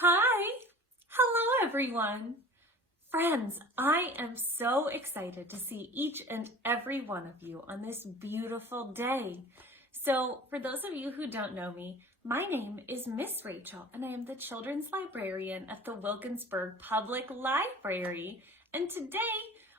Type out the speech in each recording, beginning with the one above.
Hi! Hello, everyone! Friends, I am so excited to see each and every one of you on this beautiful day. So, for those of you who don't know me, my name is Miss Rachel, and I am the Children's Librarian at the Wilkinsburg Public Library. And today,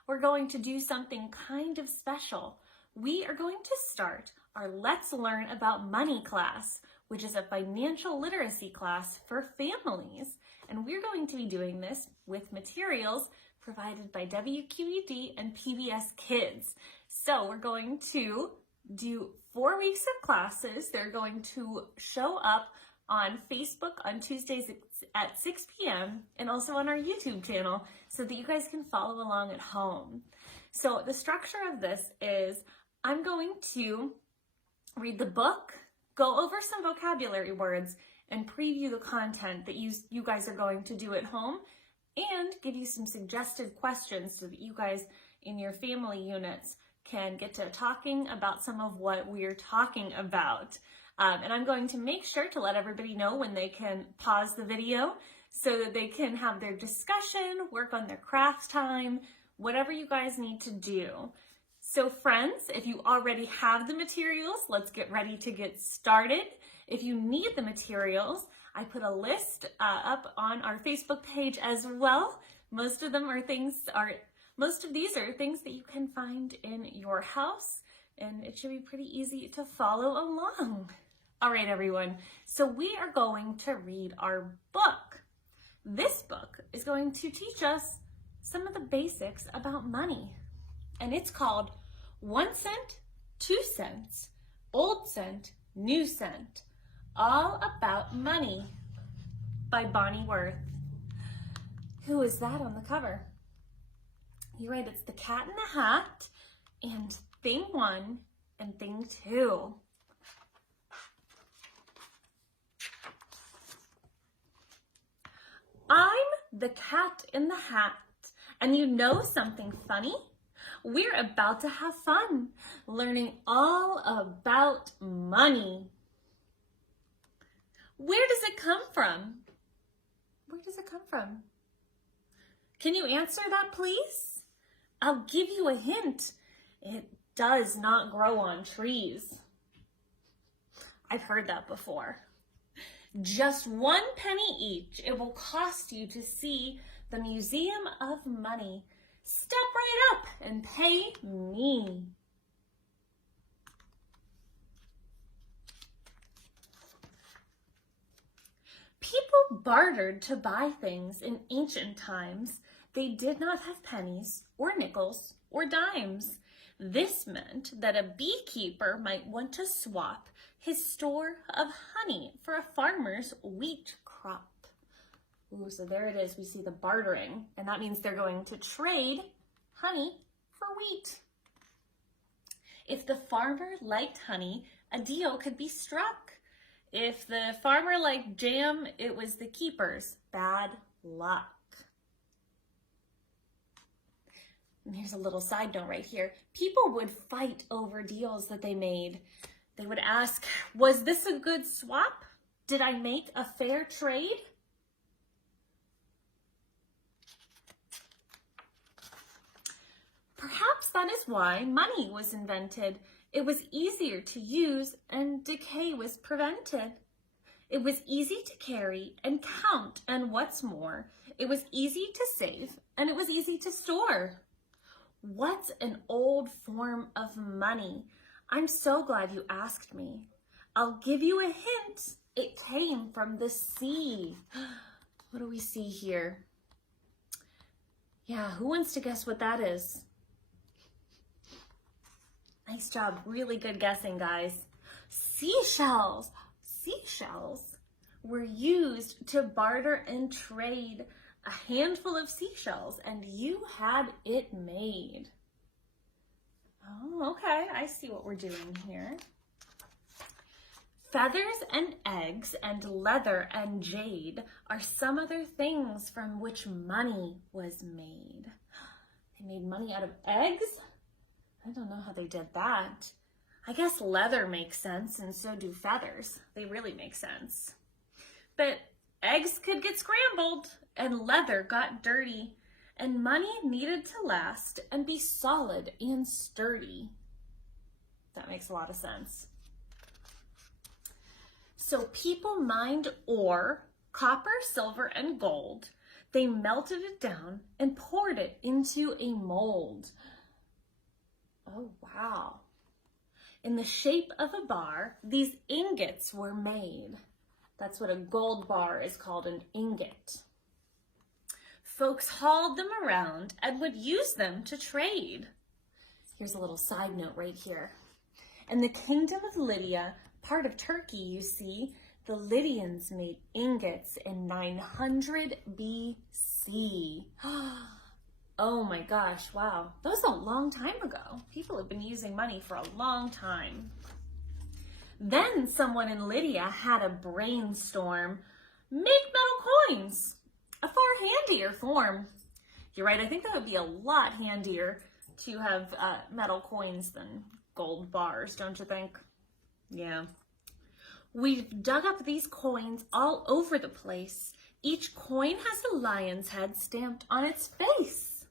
we're going to do something kind of special. We are going to start our Let's Learn About Money class, which is a financial literacy class for families. And we're going to be doing this with materials provided by WQED and PBS Kids. So we're going to do 4 weeks of classes. They're going to show up on Facebook on Tuesdays at 6 p.m. and also on our YouTube channel so that you guys can follow along at home. So the structure of this is I'm going to read the book, go over some vocabulary words, and preview the content that you guys are going to do at home, and give you some suggested questions so that you guys in your family units can get to talking about some of what we're talking about. And I'm going to make sure to let everybody know when they can pause the video so that they can have their discussion, work on their craft time, whatever you guys need to do. So friends, if you already have the materials, let's get ready to get started. If you need the materials, I put a list up on our Facebook page as well. Most of these are things that you can find in your house, and it should be pretty easy to follow along. All right, everyone. So we are going to read our book. This book is going to teach us some of the basics about money, and it's called 1 cent, 2 cents, old cent, new cent, all about money by Bonnie Worth. Who is that on the cover? You're right, it's the Cat in the Hat and Thing 1 and Thing 2. I'm the Cat in the Hat, and you know something funny? We're about to have fun, learning all about money. Where does it come from? Where does it come from? Can you answer that, please? I'll give you a hint. It does not grow on trees. I've heard that before. Just 1 penny each. It will cost you to see the Museum of Money. Step right up and pay me. People bartered to buy things in ancient times. They did not have pennies or nickels or dimes. This meant that a beekeeper might want to swap his store of honey for a farmer's wheat crop. Ooh, so there it is. We see the bartering, and that means they're going to trade honey for wheat. If the farmer liked honey, a deal could be struck. If the farmer liked jam, it was the keeper's bad luck. And here's a little side note right here. People would fight over deals that they made. They would ask, was this a good swap? Did I make a fair trade? Perhaps that is why money was invented. It was easier to use and decay was prevented. It was easy to carry and count, and what's more, it was easy to save and it was easy to store. What's an old form of money? I'm so glad you asked me. I'll give you a hint. It came from the sea. What do we see here? Yeah, who wants to guess what that is? Nice job. Really good guessing, guys. Seashells. Seashells were used to barter and trade. A handful of seashells, and you had it made. Oh, okay. I see what we're doing here. Feathers and eggs and leather and jade are some other things from which money was made. They made money out of eggs? I don't know how they did that. I guess leather makes sense, and so do feathers. They really make sense. But eggs could get scrambled and leather got dirty and money needed to last and be solid and sturdy. That makes a lot of sense. So people mined ore, copper, silver, and gold. They melted it down and poured it into a mold. Oh, wow. In the shape of a bar, these ingots were made. That's what a gold bar is called, an ingot. Folks hauled them around and would use them to trade. Here's a little side note right here. In the kingdom of Lydia, part of Turkey, you see, the Lydians made ingots in 900 BC. Oh my gosh, wow. That was a long time ago. People have been using money for a long time. Then someone in Lydia had a brainstorm. Make metal coins, a far handier form. You're right, I think that would be a lot handier to have metal coins than gold bars, don't you think? Yeah. We've dug up these coins all over the place. Each coin has a lion's head stamped on its face.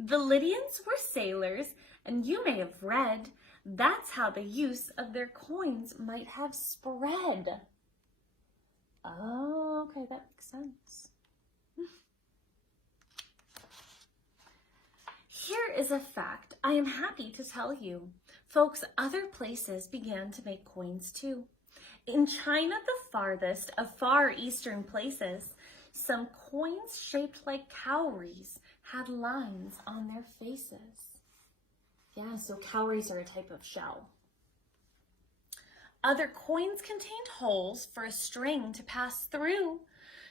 The Lydians were sailors, and you may have read that's how the use of their coins might have spread. Oh, okay, that makes sense. Here is a fact I am happy to tell you. Folks, other places began to make coins too. In China, the farthest of far eastern places, some coins shaped like cowries had lines on their faces. Yeah, so cowries are a type of shell. Other coins contained holes for a string to pass through,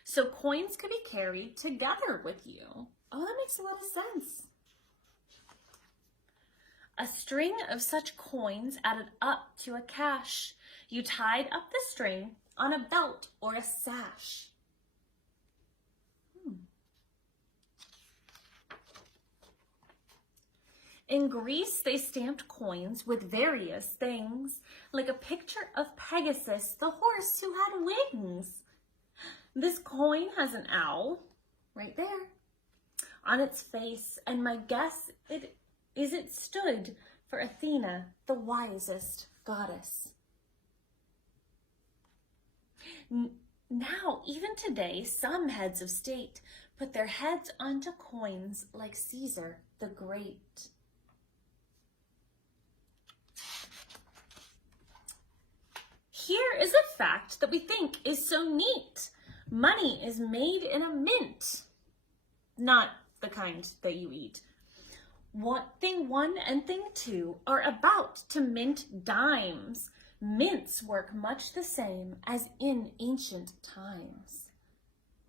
so coins could be carried together with you. Oh, that makes a lot of sense. A string of such coins added up to a cash. You tied up the string on a belt or a sash. In Greece, they stamped coins with various things, like a picture of Pegasus, the horse who had wings. This coin has an owl, right there, on its face, and my guess it stood for Athena, the wisest goddess. Now, even today, some heads of state put their heads onto coins like Caesar the Great. Here is a fact that we think is so neat. Money is made in a mint, not the kind that you eat. Thing 1 and thing 2 are about to mint dimes. Mints work much the same as in ancient times.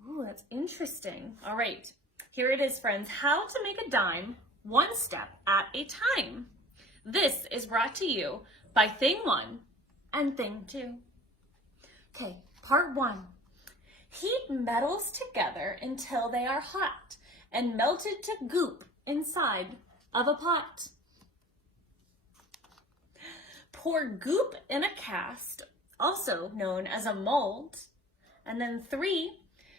Ooh, that's interesting. All right, here it is, friends. How to make a dime one step at a time. This is brought to you by thing 1 and thing 2. Okay, part 1. Heat metals together until they are hot and melted to goop inside of a pot. Pour goop in a cast, also known as a mold. And then 3,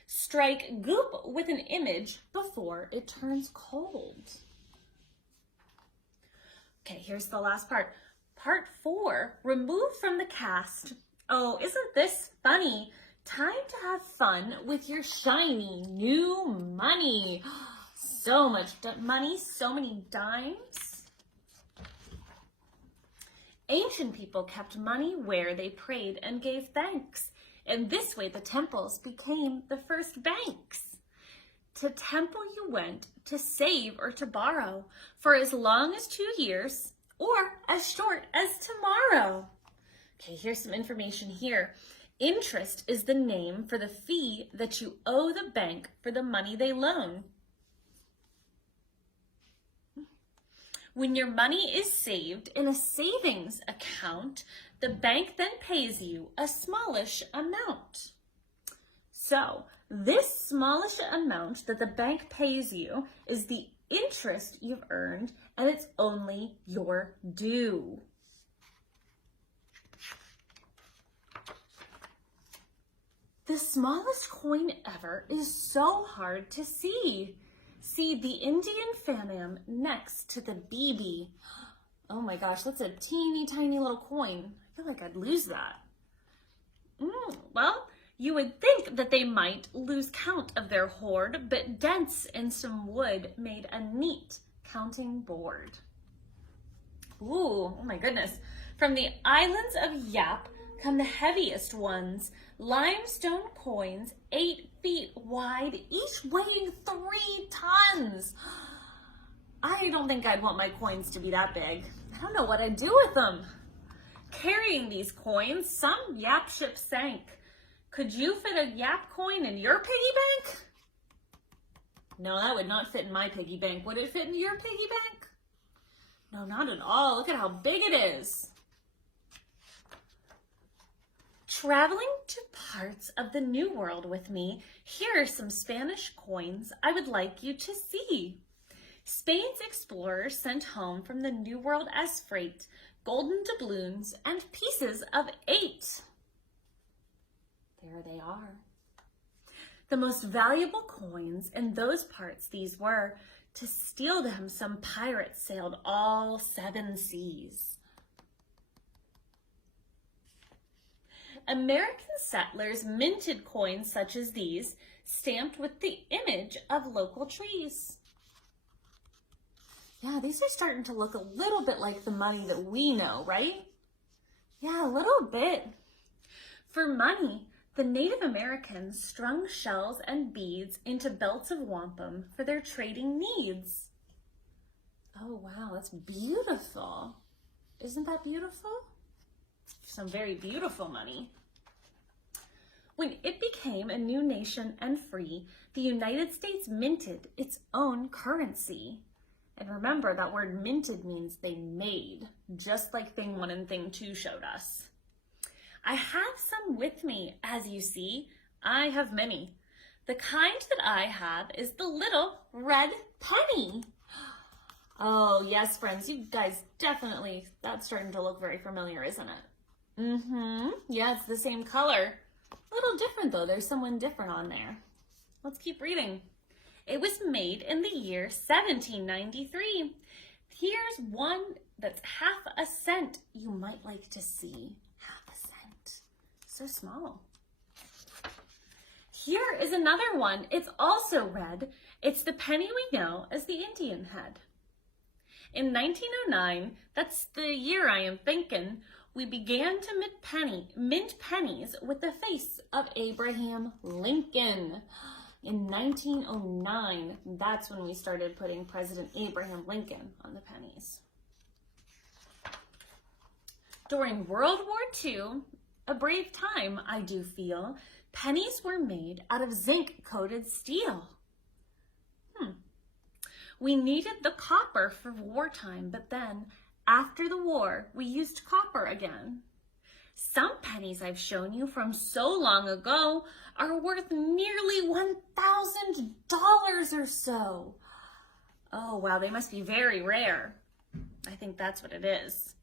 strike goop with an image before it turns cold. Okay, here's the last part. Part 4, remove from the cast. Oh, isn't this funny? Time to have fun with your shiny new money. So much money, so many dimes. Ancient people kept money where they prayed and gave thanks. In this way, the temples became the first banks. To temple you went to save or to borrow for as long as 2 years or as short as tomorrow. Okay, here's some information here. Interest is the name for the fee that you owe the bank for the money they loan. When your money is saved in a savings account, the bank then pays you a smallish amount. So this smallish amount that the bank pays you is the interest you've earned, and it's only your due. The smallest coin ever is so hard to see. See the Indian Phantom next to the BB. Oh my gosh, that's a teeny tiny little coin. I feel like I'd lose that. Well, you would think that they might lose count of their hoard, but dents in some wood made a neat counting board. Ooh, oh my goodness. From the islands of Yap come the heaviest ones, limestone coins 8 feet wide, each weighing 3 tons. I don't think I'd want my coins to be that big. I don't know what I'd do with them. Carrying these coins, some Yap ship sank. Could you fit a Yap coin in your piggy bank? No, that would not fit in my piggy bank. Would it fit in your piggy bank? No, not at all. Look at how big it is. Traveling to parts of the New World with me, here are some Spanish coins I would like you to see. Spain's explorers sent home from the New World as freight golden doubloons and pieces of 8. There they are. The most valuable coins in those parts these were. To steal them, some pirates sailed all 7 seas. American settlers minted coins such as these, stamped with the image of local trees. Yeah, these are starting to look a little bit like the money that we know, right? Yeah, a little bit. For money, the Native Americans strung shells and beads into belts of wampum for their trading needs. Oh, wow, that's beautiful. Isn't that beautiful? Some very beautiful money. When it became a new nation and free, the United States minted its own currency. And remember, that word minted means they made, just like Thing 1 and Thing 2 showed us. I have some with me, as you see. I have many. The kind that I have is the little red penny. Oh, yes, friends, you guys definitely, that's starting to look very familiar, isn't it? Yeah, it's the same color. A little different, though. There's someone different on there. Let's keep reading. It was made in the year 1793. Here's one that's half a cent you might like to see. Half a cent. So small. Here is another one. It's also red. It's the penny we know as the Indian head. In 1909, that's the year I am thinking, we began to mint pennies with the face of Abraham Lincoln. In 1909, that's when we started putting President Abraham Lincoln on the pennies. During World War II, a brave time, I do feel, pennies were made out of zinc-coated steel. We needed the copper for wartime, but then, after the war, we used copper again. Some pennies I've shown you from so long ago are worth nearly $1,000 or so. Oh, wow, they must be very rare. I think that's what it is.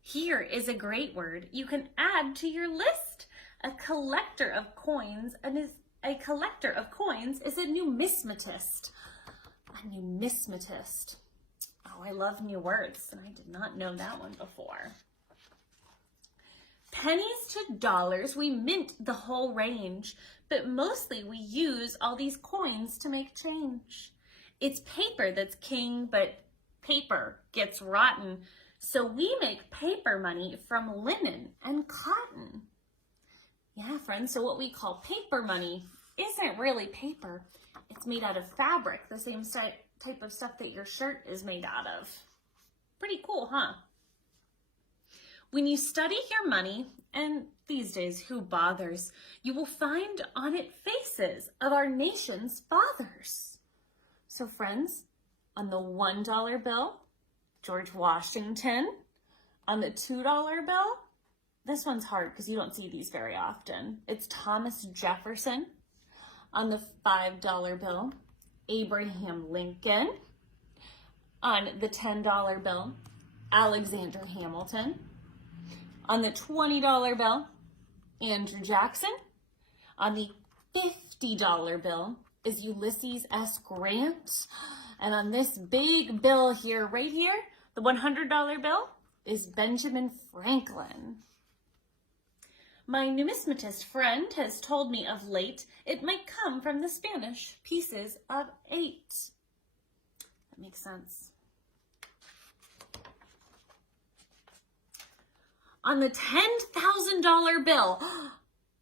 Here is a great word you can add to your list. A collector of coins is a numismatist. A numismatist. Oh, I love new words, and I did not know that one before. Pennies to dollars, we mint the whole range, but mostly we use all these coins to make change. It's paper that's king, but paper gets rotten, so we make paper money from linen and cotton. Yeah, friends, so what we call paper money isn't really paper. It's made out of fabric, the same type of stuff that your shirt is made out of. Pretty cool, huh? When you study your money, and these days, who bothers, you will find on it faces of our nation's fathers. So friends, on the $1 bill, George Washington. On the $2 bill, this one's hard because you don't see these very often. It's Thomas Jefferson. On the $5 bill, Abraham Lincoln. On the $10 bill, Alexander Hamilton. On the $20 bill, Andrew Jackson. On the $50 bill is Ulysses S. Grant. And on this big bill here, right here, the $100 bill is Benjamin Franklin. My numismatist friend has told me of late it might come from the Spanish pieces of 8. That makes sense. On the $10,000 bill,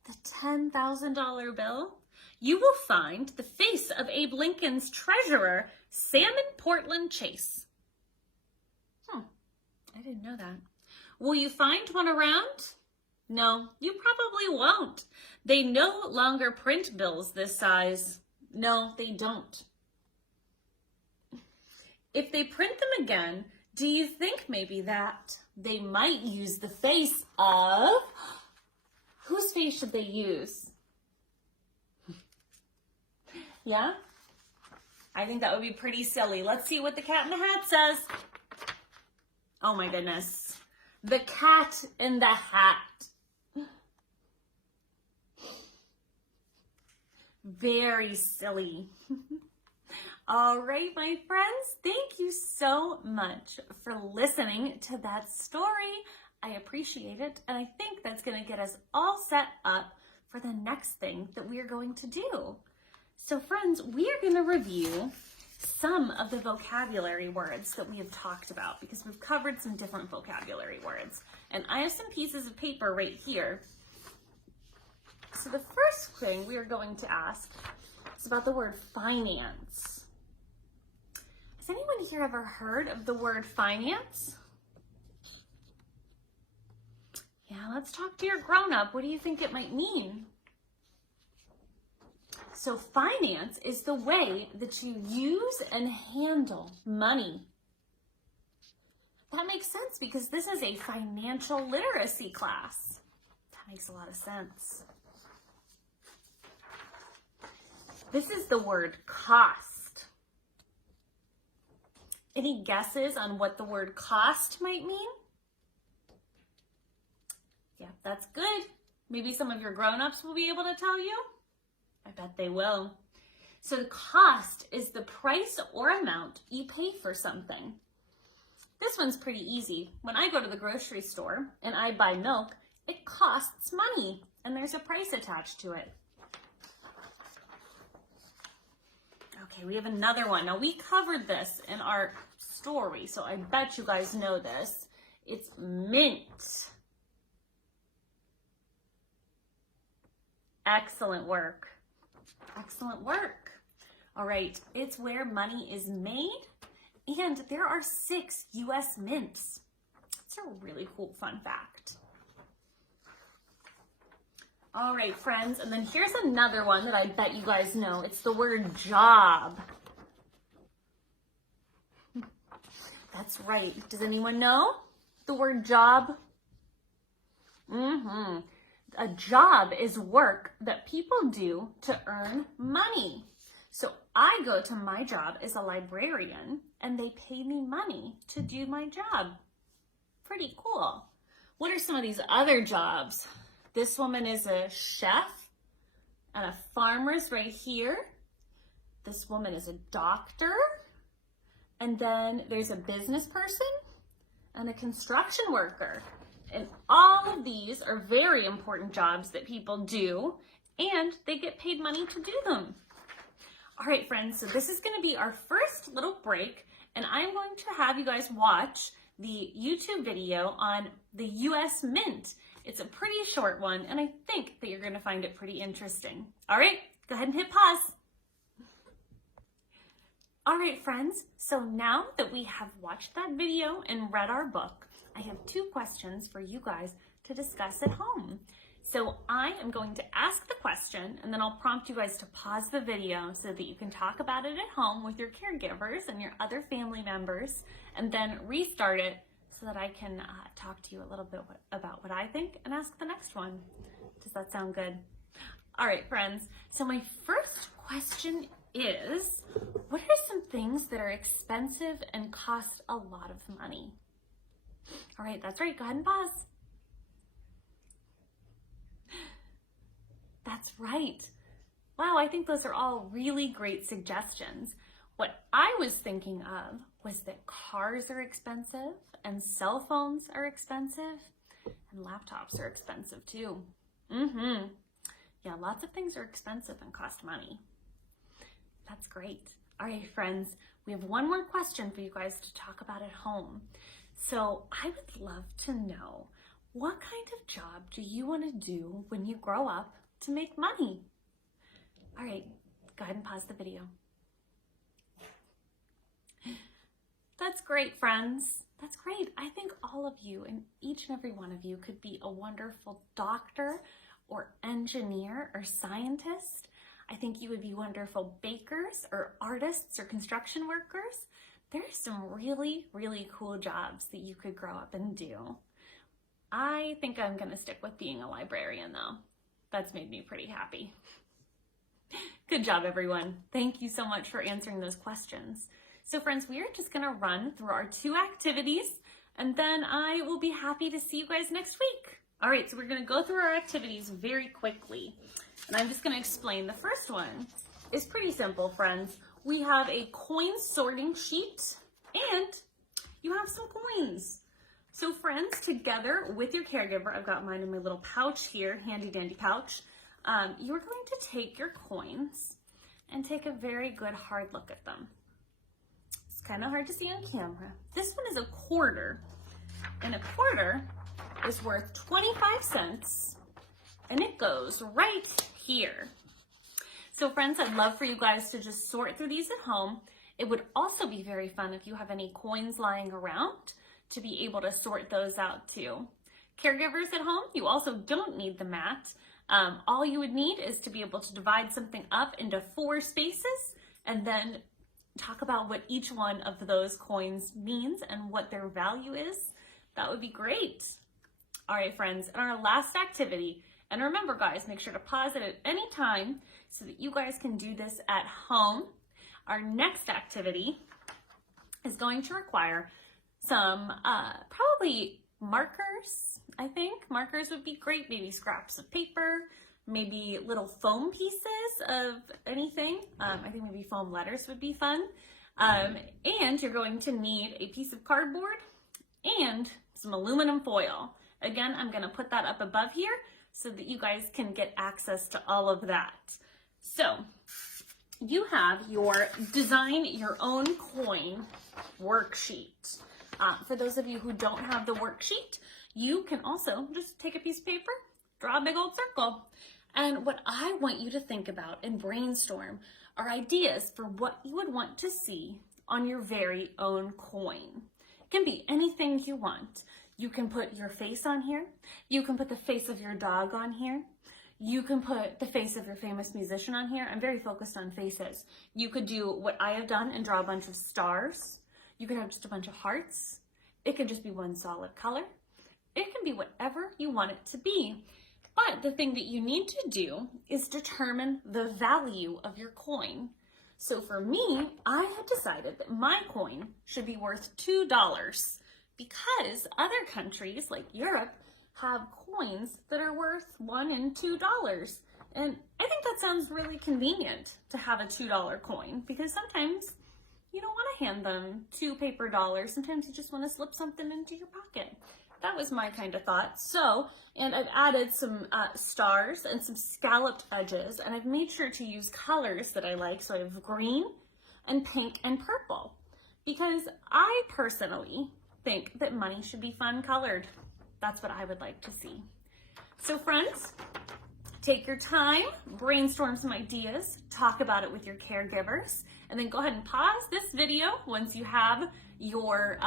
the $10,000 bill, you will find the face of Abe Lincoln's treasurer, Salmon Portland Chase. I didn't know that. Will you find one around? No, you probably won't. They no longer print bills this size. No, they don't. If they print them again, do you think maybe that they might use the face of... Whose face should they use? Yeah? I think that would be pretty silly. Let's see what the Cat in the Hat says. Oh my goodness. The Cat in the Hat. Very silly. All right, my friends, thank you so much for listening to that story. I appreciate it, and I think that's going to get us all set up for the next thing that we are going to do. So friends, we are going to review some of the vocabulary words that we have talked about because we've covered some different vocabulary words. And I have some pieces of paper right here. So the first thing we are going to ask is about the word finance. Has anyone here ever heard of the word finance? Yeah, let's talk to your grown-up. What do you think it might mean? So finance is the way that you use and handle money. That makes sense because this is a financial literacy class. That makes a lot of sense. This is the word cost. Any guesses on what the word cost might mean? Yeah, that's good. Maybe some of your grown-ups will be able to tell you. I bet they will. So the cost is the price or amount you pay for something. This one's pretty easy. When I go to the grocery store and I buy milk, it costs money and there's a price attached to it. Okay, we have another one. Now we covered this in our story, so I bet you guys know this. It's mint. Excellent work. Excellent work. All right, it's where money is made, and there are 6 U.S. mints. That's a really cool fun fact. All right, friends, and then here's another one that I bet you guys know. It's the word job. That's right. Does anyone know the word job? A job is work that people do to earn money. So I go to my job as a librarian and they pay me money to do my job. Pretty cool. What are some of these other jobs? This woman is a chef and a farmer's right here. This woman is a doctor. And then there's a business person and a construction worker. And all of these are very important jobs that people do, and they get paid money to do them. All right, friends, so this is going to be our first little break, and I'm going to have you guys watch the YouTube video on the U.S. Mint. It's a pretty short one, and I think that you're going to find it pretty interesting. All right, go ahead and hit pause. All right, friends, so now that we have watched that video and read our book, I have 2 questions for you guys to discuss at home. So I am going to ask the question and then I'll prompt you guys to pause the video so that you can talk about it at home with your caregivers and your other family members, and then restart it so that I can talk to you a little bit about what I think and ask the next one. Does that sound good? All right, friends. So my first question is, what are some things that are expensive and cost a lot of money? All right, that's right. Go ahead and pause. That's right. Wow, I think those are all really great suggestions. What I was thinking of was that cars are expensive and cell phones are expensive and laptops are expensive too. Yeah, lots of things are expensive and cost money. That's great. All right, friends, we have one more question for you guys to talk about at home. So I would love to know, what kind of job do you want to do when you grow up to make money? All right, go ahead and pause the video. That's great, friends. That's great. I think all of you and each and every one of you could be a wonderful doctor or engineer or scientist. I think you would be wonderful bakers or artists or construction workers. There's some really, really cool jobs that you could grow up and do. I think I'm gonna stick with being a librarian though. That's made me pretty happy. Good job, everyone. Thank you so much for answering those questions. So friends, we are just gonna run through our 2 activities and then I will be happy to see you guys next week. All right, so we're gonna go through our activities very quickly. And I'm just gonna explain. The first one is pretty simple, friends. We have a coin sorting sheet and you have some coins. So friends, together with your caregiver, I've got mine in my little pouch here, handy dandy pouch. You're going to take your coins and take a very good hard look at them. It's kind of hard to see on camera. This one is a quarter, and a quarter is worth 25 cents, and it goes right here. So friends, I'd love for you guys to just sort through these at home. It would also be very fun if you have any coins lying around to be able to sort those out too. Caregivers at home, you also don't need the mat. All you would need is to be able to divide something up into 4 spaces and then talk about what each one of those coins means and what their value is. That would be great. All right, friends, and our last activity, and remember guys, make sure to pause it at any time so that you guys can do this at home. Our next activity is going to require some probably markers. I think markers would be great, maybe scraps of paper, maybe little foam pieces of anything. I think maybe foam letters would be fun. And you're going to need a piece of cardboard and some aluminum foil. Again, I'm gonna put that up above here so that you guys can get access to all of that. So you have your design your own coin worksheet. For those of you who don't have the worksheet, you can also just take a piece of paper, draw a big old circle. And what I want you to think about and brainstorm are ideas for what you would want to see on your very own coin. It can be anything you want. You can put your face on here. You can put the face of your dog on here. You can put the face of your famous musician on here. I'm very focused on faces. You could do what I have done and draw a bunch of stars. You can have just a bunch of hearts. It can just be one solid color. It can be whatever you want it to be. But the thing that you need to do is determine the value of your coin. So for me, I had decided that my coin should be worth $2 because other countries like Europe have coins that are worth $1 and $2. And I think that sounds really convenient to have a $2 coin because sometimes you don't want to hand them 2 paper dollars. Sometimes you just want to slip something into your pocket. That was my kind of thought. So, and I've added some stars and some scalloped edges, and I've made sure to use colors that I like. So I have green and pink and purple because I personally think that money should be fun colored. That's what I would like to see. So friends, take your time, brainstorm some ideas, talk about it with your caregivers, and then go ahead and pause this video once you have your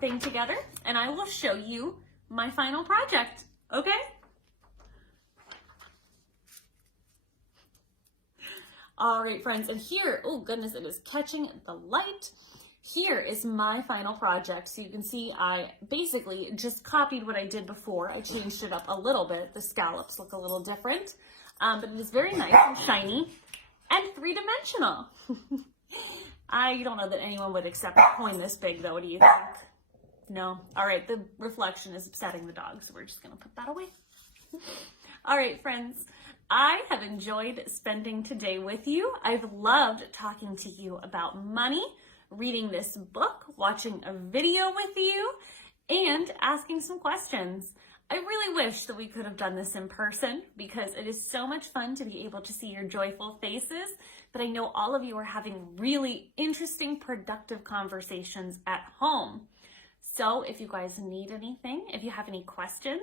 thing together, and I will show you my final project, okay? All right, friends, and here, oh goodness, it is catching the light. Here is my final project. So you can see I basically just copied what I did before. I changed it up a little bit. The scallops look a little different, but it is very nice and shiny and 3-dimensional. I don't know that anyone would accept a coin this big though. What do you think? No? All right, the reflection is upsetting the dog, so we're just gonna put that away. All right, friends, I have enjoyed spending today with you. I've loved talking to you about money, reading this book, watching a video with you, and asking some questions. I really wish that we could have done this in person because it is so much fun to be able to see your joyful faces, but I know all of you are having really interesting, productive conversations at home. So if you guys need anything, if you have any questions,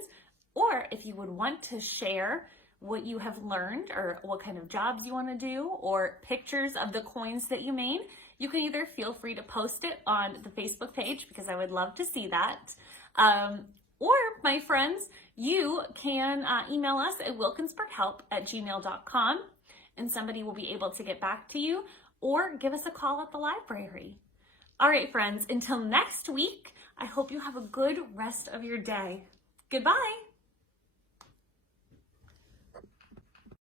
or if you would want to share what you have learned or what kind of jobs you want to do or pictures of the coins that you made, you can either feel free to post it on the Facebook page because I would love to see that. Or my friends, you can email us at wilkinsburghelp@gmail.com and somebody will be able to get back to you, or give us a call at the library. All right, friends, until next week, I hope you have a good rest of your day. Goodbye.